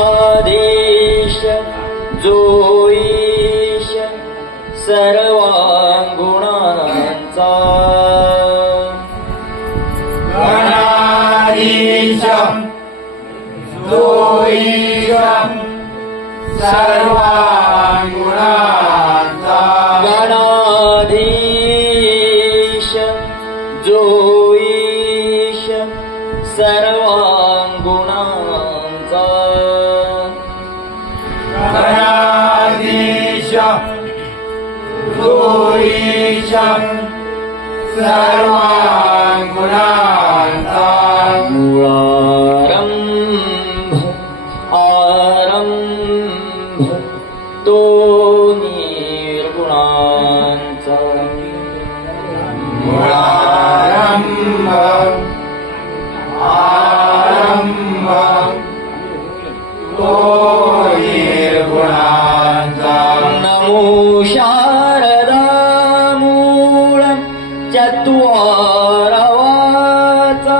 गणाधीश जो ईश सर्वांगुणांचा गणाधीश जो ईश सर्वांगुणांचा गणाधीश जो ईश सर्वांगुणांचा गणाधीश जो ईश सर्वांगुणांचा मूळारंभ आरंभ तो निर्गुणांचा मूळारंभ आरंभ तो निर्गुणांचा नमो शारदा मूळ चत्वारवाचा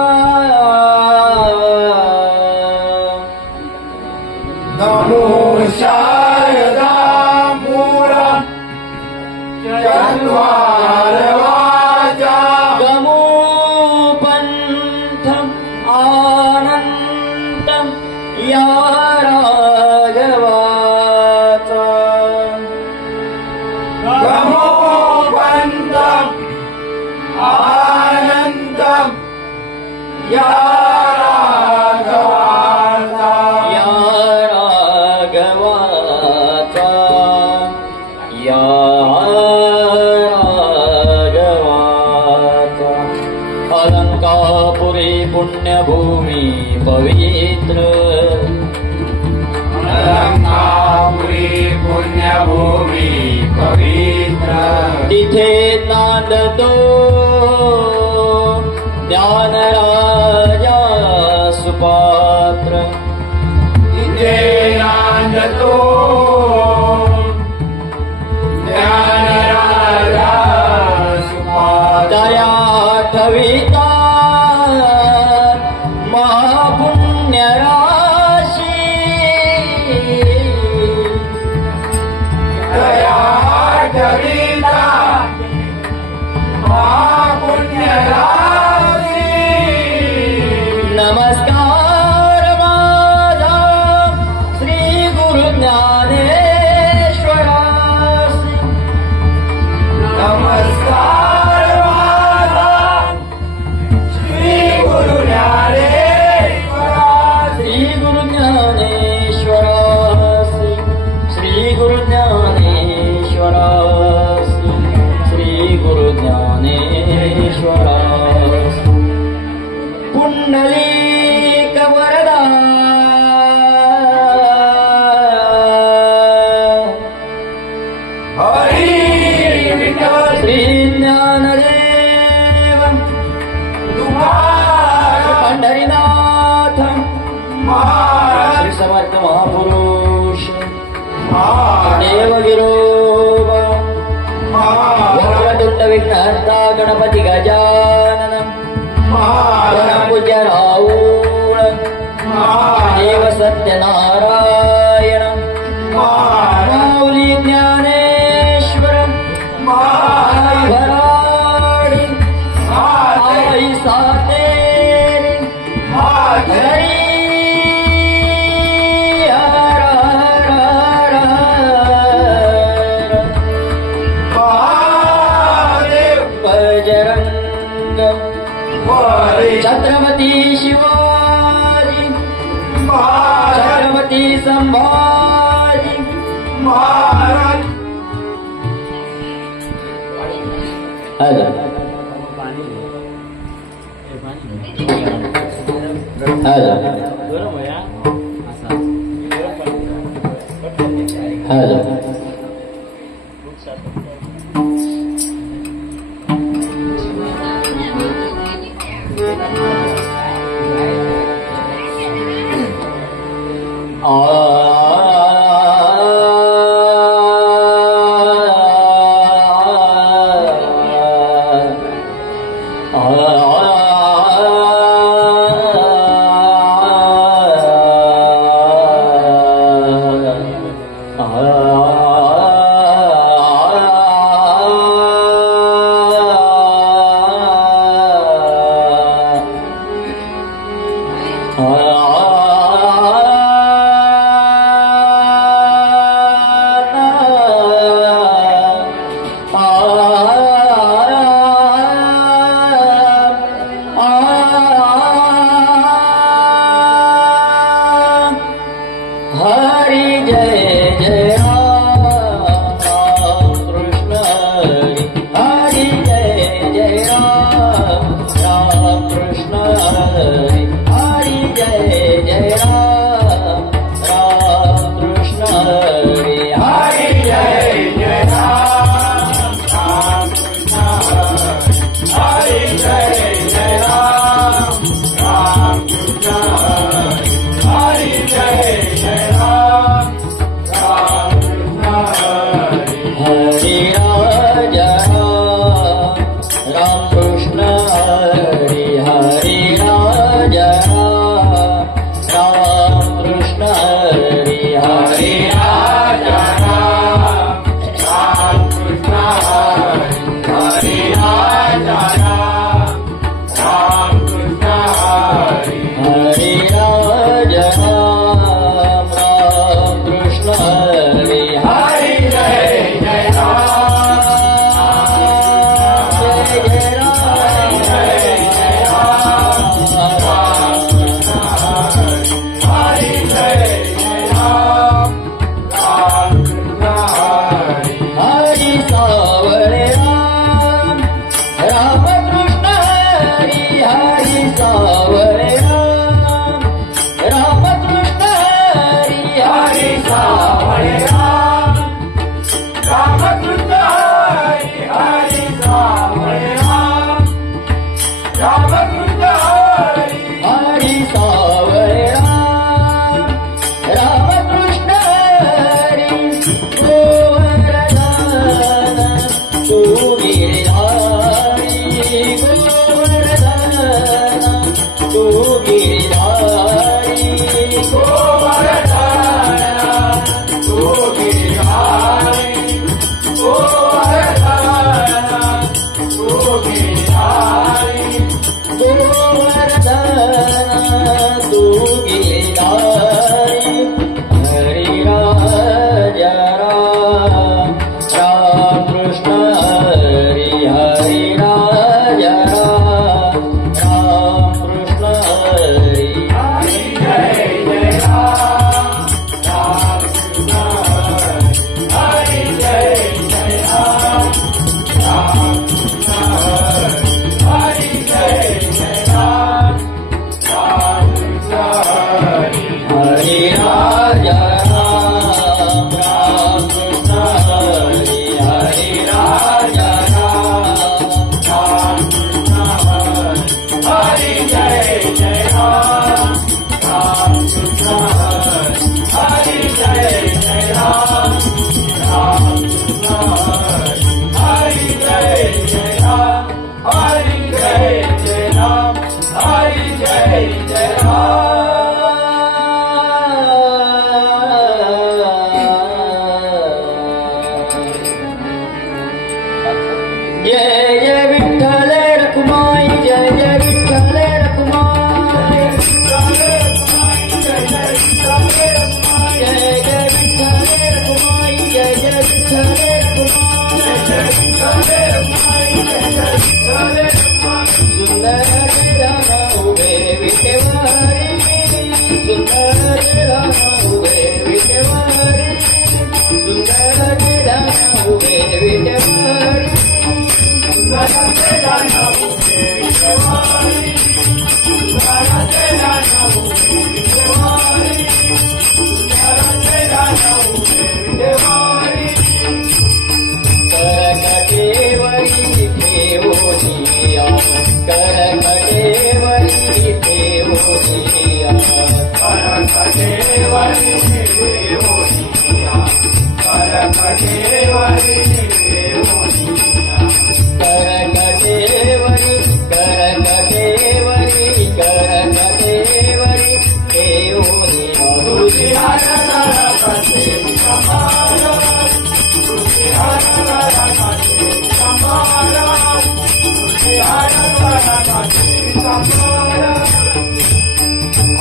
नमो शारदा मूळ चत्वारवाचा गमो पंथ आनंद या राघवाचा गमो पंथ आनंद या राघवाचा या राघवाचा या राघवाचा अलंकापुरी पुण्यभूमी पवित्र अलंकापुरी पुण्यभूमी पवित्र तिथे नांदतो ज्ञानराजा सुपात्र तिथे नांदतो ज्ञानराजा सुपात्र दया ठविता महापुण्यराशी दया ठविता महापुण्यराशी नमस्कार माझा श्री गुरु ज्ञानेश्वरासी नमस्कार माझा पुंडलीक वरदा हरी विठ्ठल श्री ज्ञानदेव तुम्हारा पंढरीनाथ महाराज श्री समर्थ महापुरुष महाराज देवगिरोबा महाराज वक्रतुंड विघ्नहर्ता गणपती गजानन महाराज पूज्य राऊळ देव सत्यनारायण माऊली ज्ञानेश्वर आई भराडी आई सातेरी हरी हर हर हर हर Bajrang Chhatrapati Shivaji Chhatrapati Sambhaji hello hello hello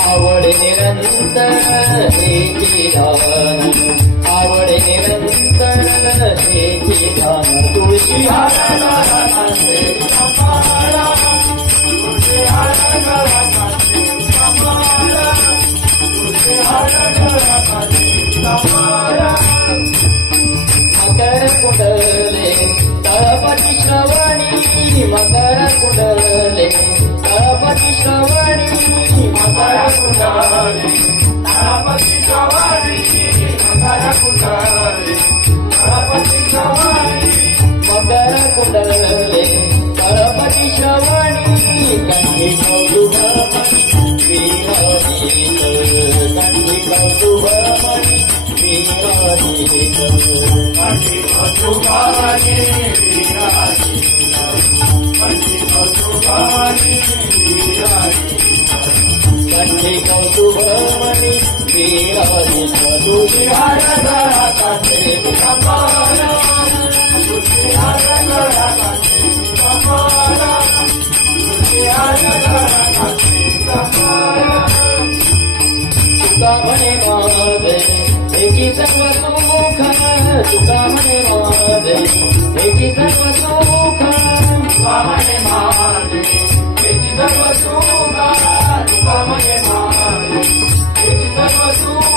आवडे निरंतर हेची दान आवडे निरंतर हेची दान तुळशी मकर कुंडले तळपती श्रवणी मकर कुंडले तळपती श्रवणी मकर कुंडले तळपती श्रवणी मकर कुंडले तळपती श्रवणी मकर कुंडले तळपती श्रवणी कंठी कौतुभमणि विराजित कंठी कौतुभमणि विराजित कंठी कौतुभमणि विराजित कंठी कौतुभमणि विराजित कंठी कौतुभमणि विराजित तुझी आराधना करते विडंबना तुझी आराधना करते विडंबना तुझी आराधना करते विडंबना तुका म्हणे माझे एकी सर्व सुख तुका म्हणे माझे एकी सर्व सुख तुका म्हणे माझे एकी सर्व सुख तुका म्हणे माझे एकी सर्व सुख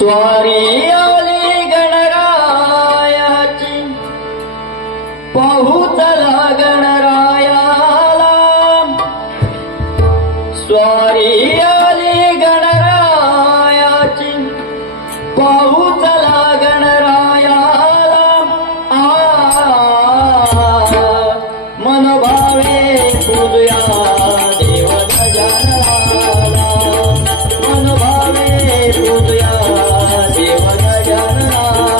स्वारी आली गणरायाची पाहुतला गणरायाला स्वारी आली गणरायाची पाहुतला गणरायाला मन भावे पूजया देव गजाननाला मन भावे पूजया देव गजाननाला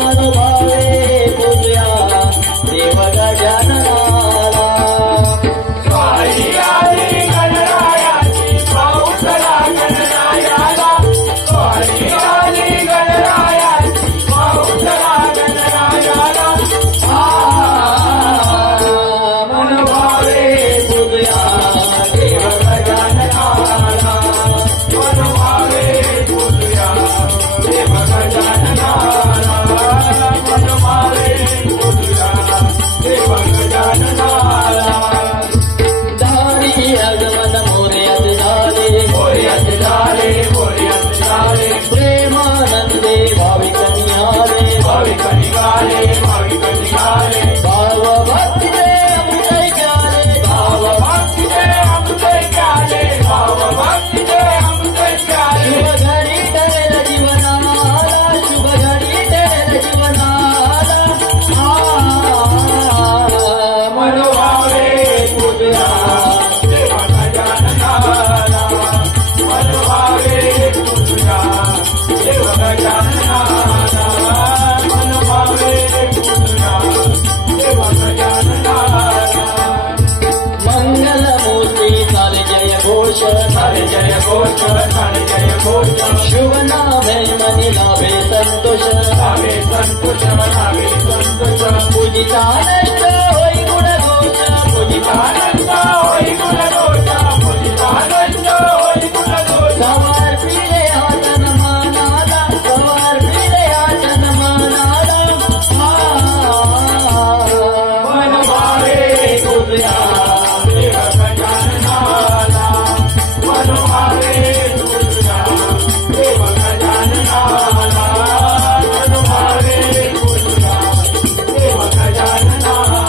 मन भावे पूजया देव गजाननाला स्वारी आली गणरायाची पाहुतला गणरायाला स्वारी आली गणरायाची पाहुतला गणरायाला मन भावे पूजया देव गजाननाला मन भावे पूजया देव गजाननाला मन भावे पूजया देव गजाननाला दारी आगमन मोर्यात झाले प्रेमानंदे भाविक निघाले भाव भक्ती दे अमृत ज्ञाले शुभ घडी ठरेल जीवनाला शुभ घडी ठरेल जीवनाला मन भावे पूजया देव गजाननाला मन भावे पूजया देव गजाननाला मन भावे पूजया देव गजाननाला मंगल मूर्ती चाल जय घोष हरे जय घोष शुभ नामे मनी लाभे संतोष नावे संतोष पूजिता नष्ट होई गुण घोष पूजिता आनंद होई गुणदोष पूजितानंद होई गुणदोष सवार पिले हातन मानाला सवार पिले हातन मानाला मन भावे पूजया देव गजाननाला मन भावे पूजया देव गजाननाला मन भावे पूजया देव गजाननाला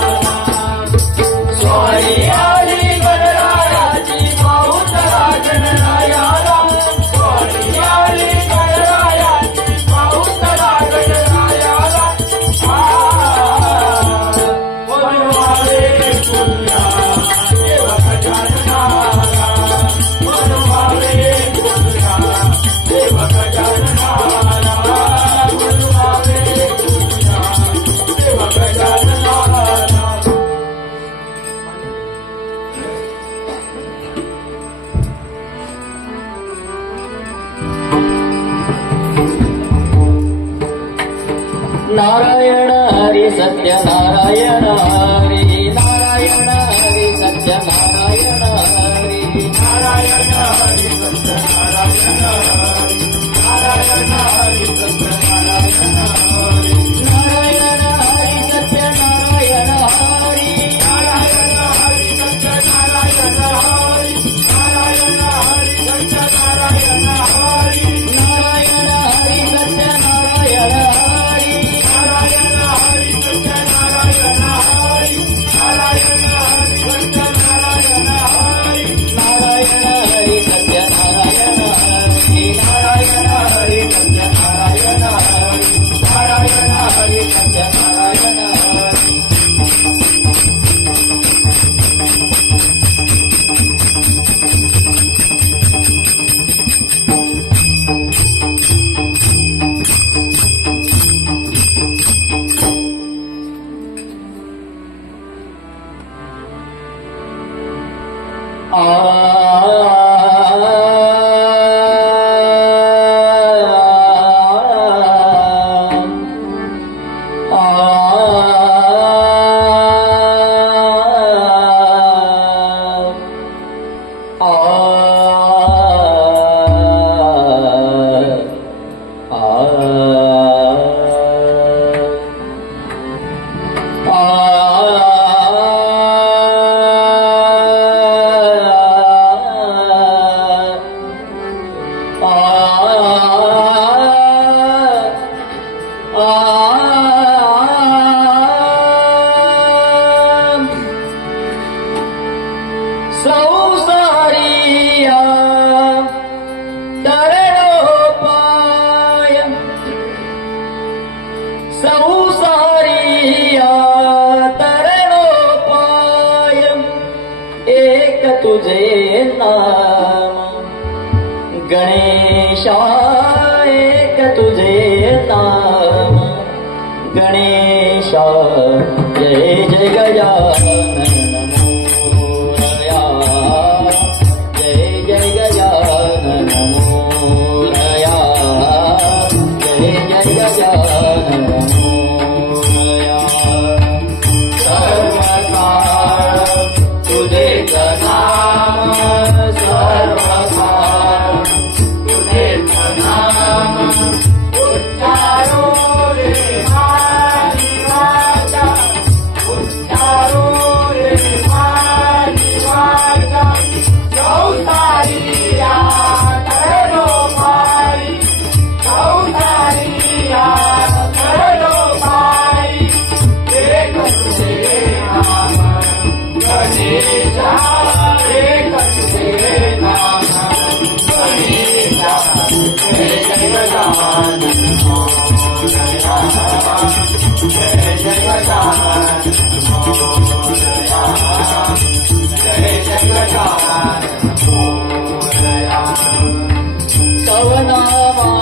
स्वारी आली गणरायाची पाहुतला गणरायाला स्वारी आली गणरायाची पाहुतला गणरायाला मन भावे पूजया देव गजाननाला मन भावे पूजया देव गजाननाला मन भावे पूजया देव गजाननाला नारायण हरी सत्य नारायण हरी नारायण हरी सत्य नारायण हरी नारायण हरि सत्य नारायण हरि नारायण हरि सत्य नारायण हरि नारायण हरी सत्य नारायण हरी नारायण हरि सत्य नारायण हरि नारायण हरि सत्य नारायण हरि नारायण हरी सत्य नारायण हरी नारायण हरि सत्य नारायण हरि नारायण हरि सत्य नारायण संसारिया तरणोपाय संसारिया तरणोपाय एक तुझे नाम गणेशा एक तुझे नाम गणेशा जय जय गजानन Savanama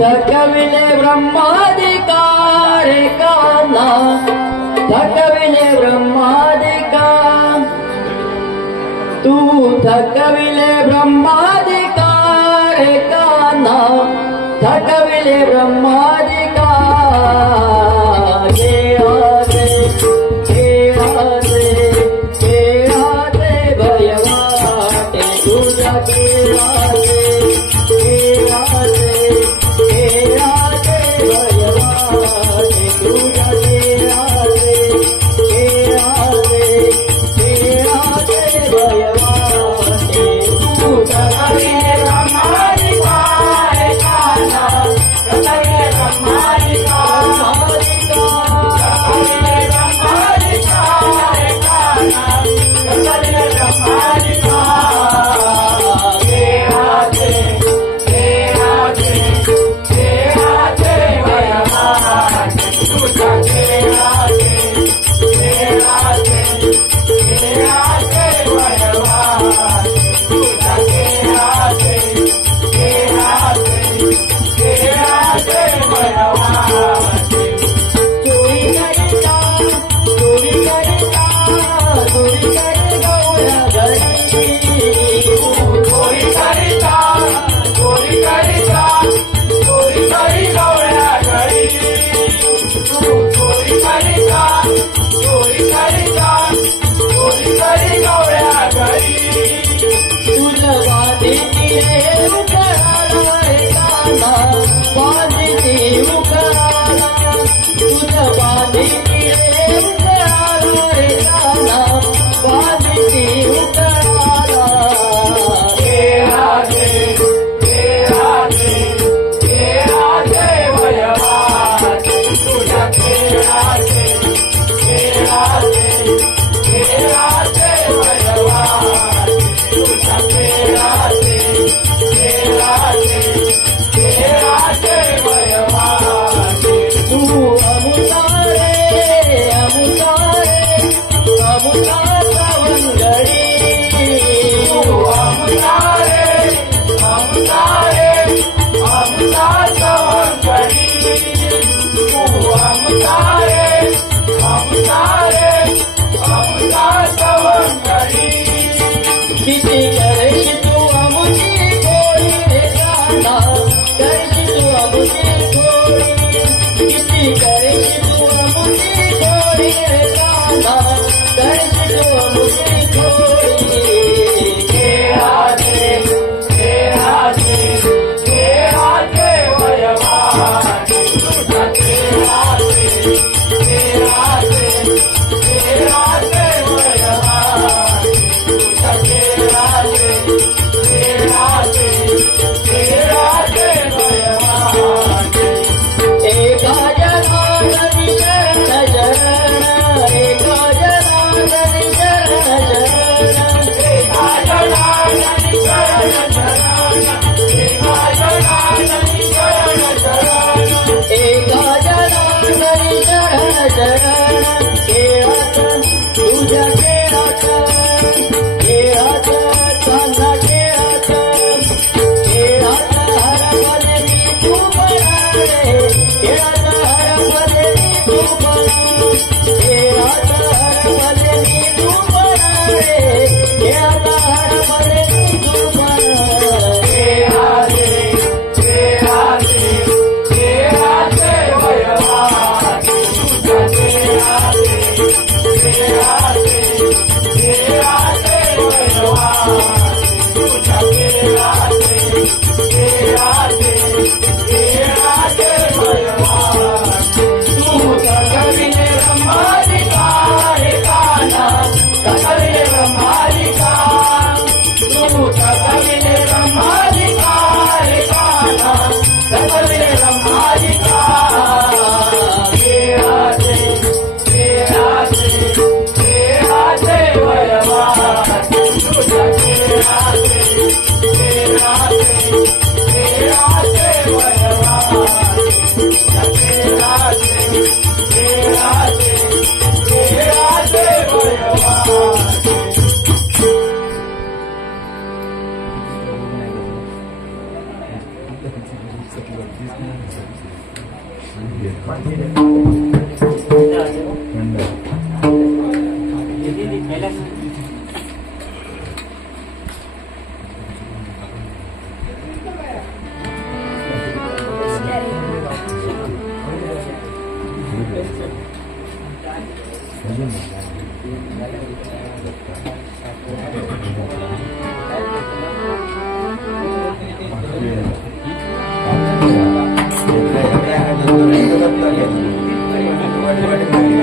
थकविले ब्रह्मादिकार काना थकविले ब्रह्मादिकार तू थकविले ब्रह्मादिकार काना थकविले ब्रह्मादिकार हे आते भयवाटे तुझा के Yeah.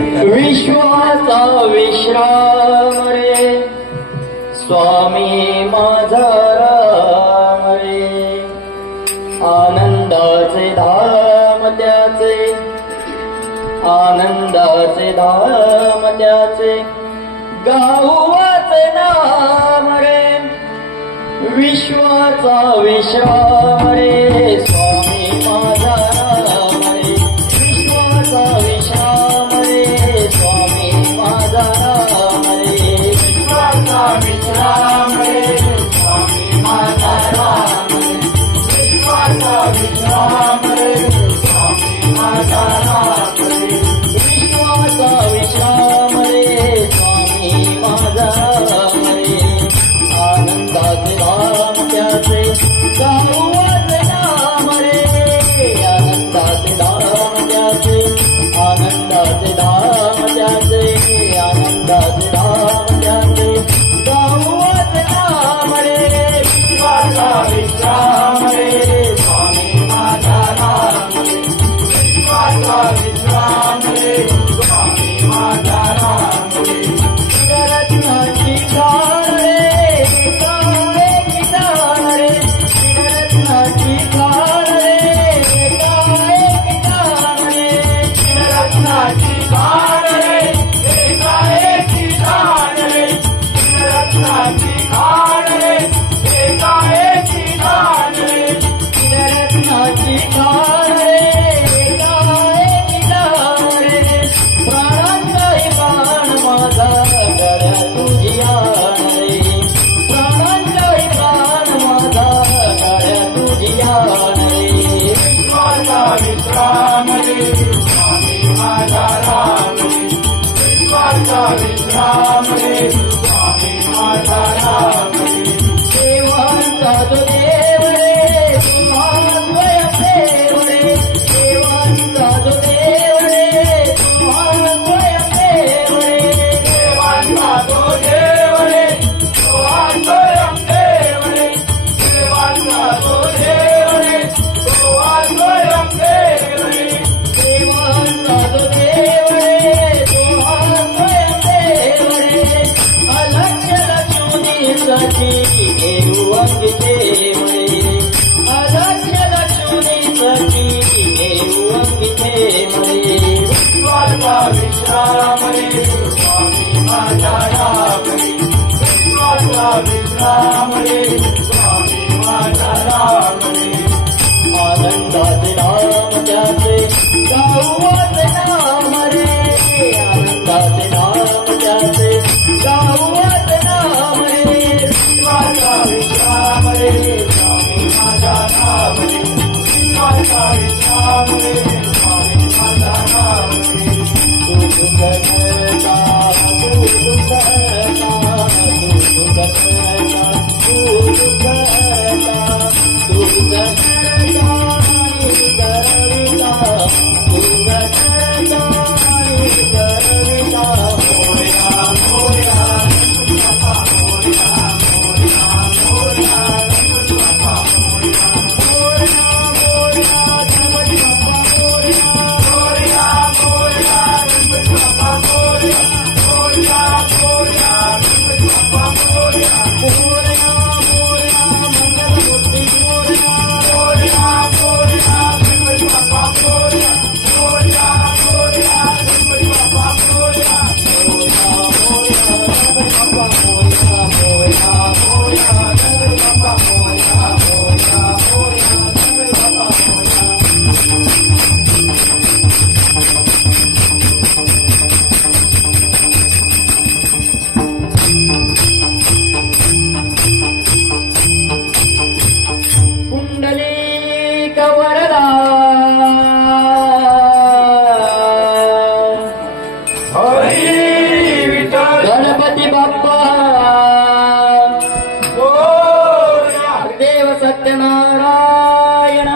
विश्वाचा विश्राम रे स्वामी माझा राम रे आनंदाचे धाम त्याचे आनंदाचे धाम त्याचे गावाचे नाम रे विश्वाचा विश्राम रे स्वामी माझा राम रे विश्वाचा विश्राम रे स्वामी माझा राम रे विश्वाचा विश्राम रे स्वामी माझा राम रे विश्वाचा विश्राम रे स्वामी माझा राम रे विश्वाचा विश्राम रे स्वामी माझा राम रे आनंदाचे धाम त्याचे गावाचे नाम रे आनंदाचे धाम त्याचे आनंदाचे धाम त्याचे आनंदाचे धाम त्याचे गावाचे नाम रे विश्वाचा विश्राम रे स्वामी माझा राम रे विश्वाचा विश्राम रे स्वामी माझा राम रे रत्नाची गाण रे काय किसान रे रत्नाची गाण रे काय किसान रे रत्नाची गाण रे काय किसान रे रत्नाची गाण रे काय किसान रे रत्नाची गाण रे काय किसान रे प्राणांचा प्राण माझा गळ्या तुझी आण रे प्राणांचा प्राण माझा गळ्या तुझी आण रे विश्वाचा विश्राम रे स्वामी माझा राम रे विश्वाचा विश्राम रे स्वामी माझा राम रे देवांचा तो देव रे तुम्हा स्वयं देव रे देवांचा तो देव रे तुम्हा स्वयं देव रे देवांचा तो देव रे तुम्हा स्वयं देव रे देवांचा तो देव रे तुम्हा स्वयं देव रे देवांचा तो देव विश्राम रे स्वामी माझा राम रे विश्वाचा विश्राम रे स्वामी माझा राम रे आनंदाचे नाम त्याचे गाऊवात नाम रे आनंदाचे नाम त्याचे गाऊवात नाम रे विश्वाचा विश्राम रे स्वामी माझा राम रे विश्वाचा विश्राम रे स्वामी माझा राम रे सुख करता सुख करता सुख करता सुख करता सुख करता गणपती बाप्पा देव सत्यनारायण